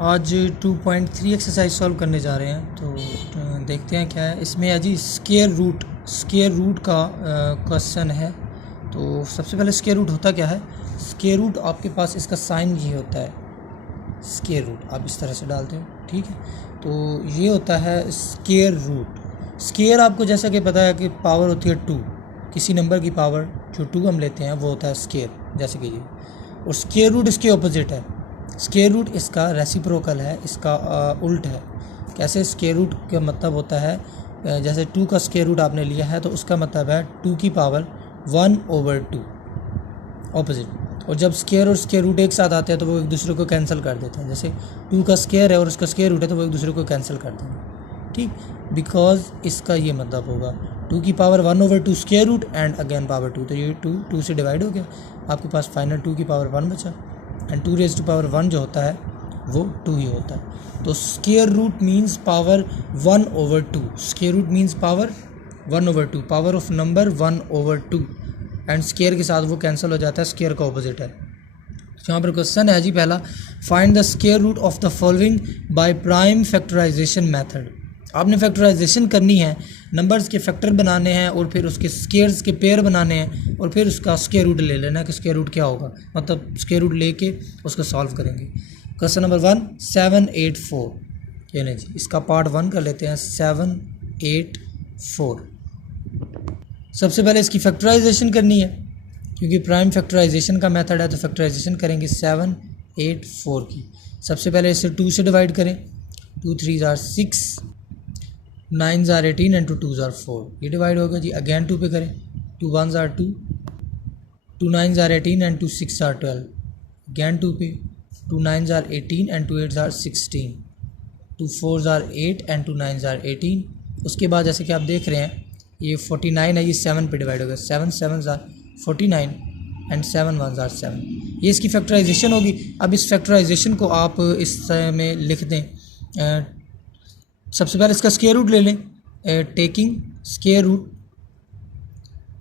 आज 2.3 exercise solve करने जा रहे हैं। तो देखते हैं क्या है इसमें। है जी स्क्वायर रूट का क्वेश्चन है। तो सबसे पहले स्क्वायर रूट होता क्या है। स्क्वायर रूट आपके पास इसका साइन ये होता है, स्क्वायर रूट आप इस तरह से डालते हो, ठीक है। तो ये होता है स्क्वायर रूट। स्क्वायर आपको जैसा कि पता है कि पावर होती है 2, किसी नंबर की पावर जो 2 हम लेते हैं वो होता है स्क्वायर, जैसे कि ये। और स्क्वायर रूट इसके ऑपोजिट है। स्क्वायर रूट इसका रेसिप्रोकल है, इसका उल्ट है। कैसे? स्क्वायर रूट का मतलब होता है जैसे 2 का स्क्वायर रूट आपने लिया है तो उसका मतलब है 2 की पावर 1/2 ऑपोजिट। और जब स्क्वायर और स्क्वायर रूट एक साथ आते हैं तो वो एक दूसरे को कैंसिल कर देते हैं। जैसे 2 का स्क्वायर है और उसका स्क्वायर रूट है तो वो एक दूसरे को कैंसिल कर देंगे, ठीक। बिकॉज इसका ये मतलब होगा 2 की power 1/2 square root and again power 2। तो ये 2 से डिवाइड हो गया, आपके पास फाइनल 2 की पावर 1 बचा। एंड 2 रेज़ टू पावर 1 जो होता है वो 2 ही होता है। तो square root means power 1/2। Square root means power 1/2, power of number 1/2। And square के साथ वो कैंसिल हो जाता है, स्क्वायर का ऑपोजिट है। यहाँ पर क्वेश्चन है जी पहला, find the square root of the following by prime factorisation method. आपने फैक्टराइजेशन करनी है, नंबर्स के फैक्टर बनाने हैं और फिर उसके स्क्वायर्स के पेयर बनाने हैं और फिर उसका स्क्वायर रूट ले लेना है कि स्क्वायर रूट क्या होगा, मतलब स्क्वायर रूट लेके उसको सॉल्व करेंगे। Question number 1 7 8 4। ये नहीं जी, इसका पार्ट 1 कर लेते हैं। 7 8 4। सबसे पहले इसकी फैक्टराइजेशन करनी है क्योंकि प्राइम फैक्टराइजेशन का मेथड है, तो फैक्टराइजेशन करेंगे 7 8 4 की। सबसे पहले इसे 2 से डिवाइड करें। 2 3 are 6, 9 are 18 एंड 2 2 are 4। ये डिवाइड होगा जी। अगेन 2 पे करें। 2 1 are 2, 2 9 are 18 and 2 6 are 12। Again 2 पे 2 9 are 18 and 2 8 are 16, 2 4 are 8 and 2 9 are 18। उसके बाद जैसे कि आप देख रहे हैं ये 49 है, ये 7 पे डिवाइड होगा। 7 7 are 49 एंड 7 1 are 7। ये इसकी फैक्टराइजेशन होगी। अब इस फैक्टराइजेशन को आप इस में लिख दें। सबसे पहले इसका स्क्वायर रूट ले लें। Taking square root,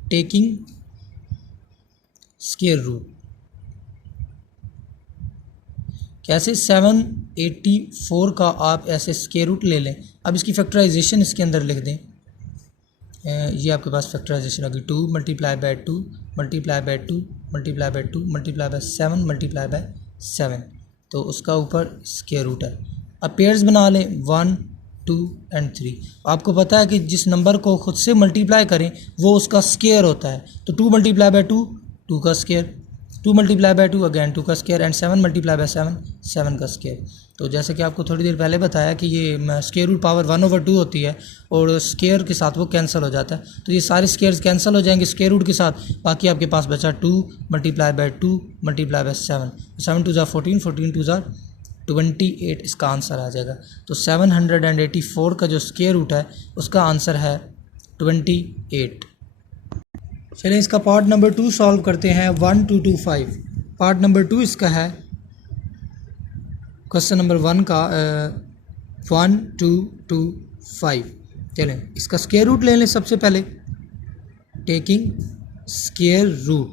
taking square root कैसे? 784 का आप ऐसे स्क्वायर रूट ले लें। अब इसकी फैक्टराइजेशन इसके अंदर लिख दें। ये आपके पास फैक्टराइजेशन होगी 2 × 2 × 2 × 2 × 7 × 7। तो उसका ऊपर स्क्वायर रूट है। अब पेयर्स बना लें 1 2 एंड 3। आपको पता है कि जिस नंबर को खुद से मल्टीप्लाई करें वो उसका स्क्वायर होता है। तो 2 × 2 2 का स्क्वायर, 2 × 2 अगेन 2 का स्क्वायर एंड 7 × 7 7 का स्क्वायर। तो जैसे कि आपको थोड़ी देर पहले बताया कि ये स्क्वायर रूट पावर 1/2 होती है और स्क्वायर के साथ वो कैंसिल हो जाता है। तो ये सारे स्क्वायर्स कैंसिल हो जाएंगे स्क्वायर रूट के साथ। बाकी आपके पास बचा 2 × 2 × 7। 7 2 are 14, 14 2 are 28 इसका आंसर आ जाएगा। तो 784 का जो स्क्वायर रूट है उसका आंसर है 28। चलिए इसका पार्ट नंबर 2 सॉल्व करते हैं। 1 2 2 5। पार्ट नंबर 2 इसका है क्वेश्चन नंबर 1 का 1 2 2 5। चलें इसका स्क्वायर रूट ले लें। सबसे पहले taking square root,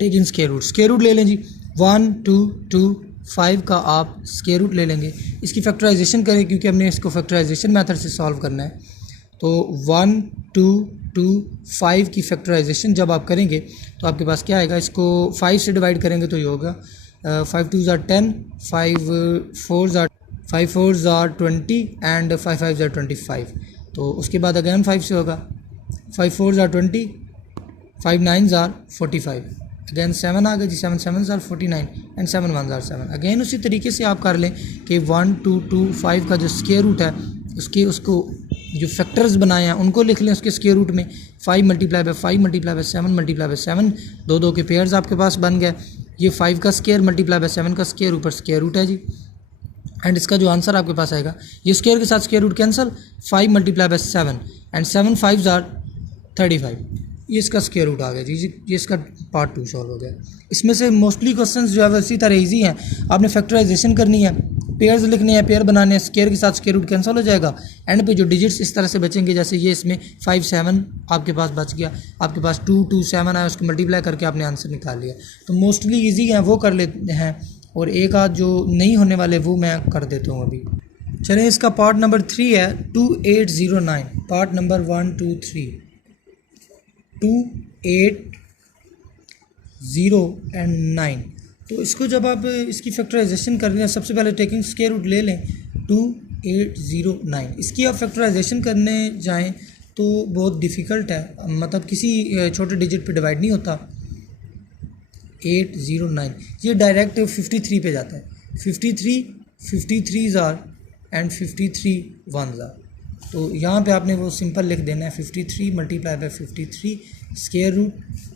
taking square root ले लें जी। 1 2 2 5 का आप स्क्वायर रूट ले लेंगे। इसकी फैक्टराइजेशन करें क्योंकि हमने इसको फैक्टराइजेशन मेथड से सॉल्व करना है। तो 1 2 2 5 की फैक्टराइजेशन जब आप करेंगे तो आपके पास क्या आएगा, इसको 5 से डिवाइड करेंगे तो ये होगा 5 2 are 10, 5 4 are 20 एंड 5 5 are 25। तो उसके बाद अगेन 5 से होगा। 5 4 are 20, 5 9 are 45। अगेन 7 आ गया जी। 7 7 are 49 एंड 7 1 are 7। अगेन उसी तरीके से आप कर लें कि 1 2 2 5 का जो स्क्वायर रूट है उसको जो फैक्टर्स बनाए हैं उनको लिख लें उसके स्क्वायर रूट में। 5 × 5 × 7 × 7, 2 2 के पेयर्स आपके पास बन गए। ये 5 का स्क्वायर × 7 का स्क्वायर, ऊपर स्क्वायर रूट है जी। एंड इसका जो आंसर आपके पास आएगा, ये स्क्वायर के साथ square root cancel, 5 × 7 and 7 5 are 35। ये इसका स्क्वायर रूट आ गया जी। ये इसका पार्ट 2 सॉल्व हो गया। इसमें से मोस्टली क्वेश्चंस जो है वो इसी तरह ईजी हैं। आपने फैक्टराइजेशन करनी है पेयर्स लिखने हैं, पेयर बनाने हैं, स्क्वायर के साथ स्क्वायर रूट कैंसिल हो जाएगा। एंड पे जो डिजिट्स इस तरह से बचेंगे, जैसे ये इसमें 5 7 आपके पास बच गया, आपके पास 2 2 7 आया, उसको मल्टीप्लाई करके आपने आंसर निकाल लिया। तो मोस्टली ईजी है वो कर लेते हैं, और एक आध जो नहीं होने वाले वो मैं कर देता हूँ अभी। चलें, इसका पार्ट नंबर 3 है 2809, पार्ट नंबर 1 2 3 2809। तो इसको जब आप इसकी फैक्टराइजेशन कर रहे हैं, सबसे पहले टेकिंग स्क्वायर रूट ले लें 2809। इसकी आप फैक्टराइजेशन करने जाएं तो बहुत डिफ़िकल्ट है, मतलब किसी छोटे डिजिट पे डिवाइड नहीं होता। 809 ये डायरेक्ट 53 पे जाता है, 53 ज़ार एंड 53 1 ज़ार। तो यहाँ पे आपने वो सिंपल लिख देना है 53 multiply by 53 square root,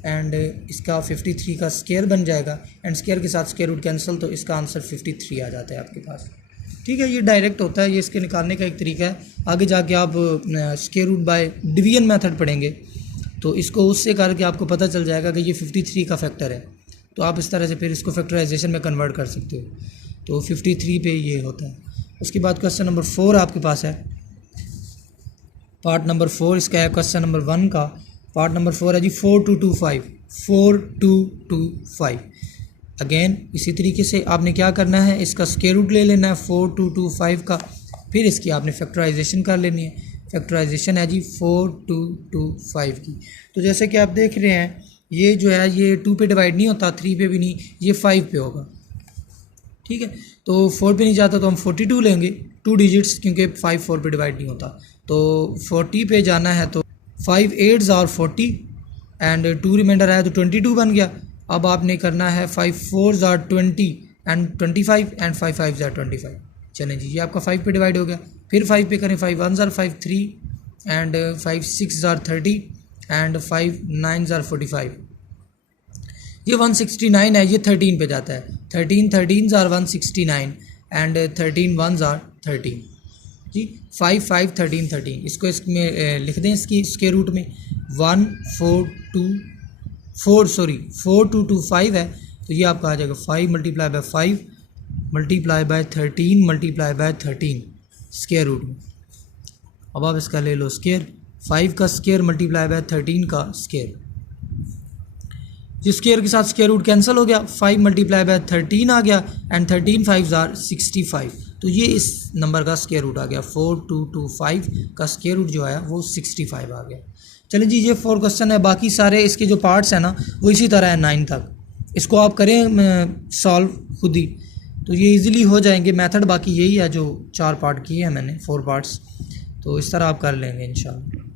and इसका 53 का स्क्वायर बन जाएगा, एंड स्क्वायर के साथ स्क्वायर रूट कैंसिल, तो इसका आंसर 53 आ जाता है आपके पास। ठीक है, ये डायरेक्ट होता है, ये इसके निकालने का एक तरीका है। आगे जाके आप square root by division method पढ़ेंगे, तो इसको उससे करके आपको पता चल जाएगा कि ये 53 का फैक्टर है, तो आप इस तरह से फिर इसको फैक्टराइजेशन में कन्वर्ट कर सकते हो। तो 53 पे ये होता है। उसके बाद क्वेश्चन नंबर 4 आपके पास है, पार्ट नंबर 4 इसका है क्वेश्चन नंबर 1 का। पार्ट नंबर 4 है जी 4225। अगेन इसी तरीके से आपने क्या करना है, इसका स्क्वायर रूट ले लेना है 4225 का, फिर इसकी आपने फैक्टराइजेशन कर लेनी है। फैक्टराइजेशन है जी 4225 की। तो जैसे कि आप देख रहे हैं, ये जो है ये 2 पे डिवाइड नहीं होता, 3 पे भी नहीं, ये 5 पे होगा। ठीक है, तो 4 पे नहीं जाता तो हम 42 लेंगे, 2 डिजिट्स, क्योंकि 5 4 पे डिवाइड नहीं होता। तो 40 पे जाना है तो 5 8 आर 40 एंड 2 रिमाइंडर आया तो 22 बन गया। अब आपने करना है 5 4 आर 20 एंड 25 एंड 5 5 आर 25। चलें जी, ये आपका 5 पे डिवाइड हो गया। फिर 5 पे करें, 5 1 are 5 3 and 5 6 are 30 and 5 9 are 45। ये 169 है, ये 13 पे जाता है। 13 आर 169 एंड 13 1 आर 13 जी। 5 5 13 13, इसको इसमें लिख दें, इसकी स्क्वायर रूट में 4225 है, तो ये आपका आ जाएगा 5 multiply by 5 multiply by 13 multiply by 13 square root में। अब आप इसका ले लो स्क्वायर, 5 का स्क्वायर मल्टीप्लाई बाय 13 का स्क्वायर, जिस स्क्वायर के साथ स्क्वायर रूट कैंसिल हो गया, 5 मल्टीप्लाई बाय 13 आ गया एंड 13 5 आर 65। तो ये इस नंबर का स्क्वायर रूट आ गया, 4225 का स्क्वायर रूट जो आया वो 65 आ गया। चलिए जी, ये 4 क्वेश्चन है, बाकी सारे इसके जो पार्ट्स हैं ना वो इसी तरह है 9 तक। इसको आप करें सॉल्व खुद ही, तो ये इजीली हो जाएंगे। मेथड बाकी यही है जो 4 पार्ट किए हैं मैंने, 4 पार्ट्स, तो इस तरह आप कर लेंगे इंशाल्लाह।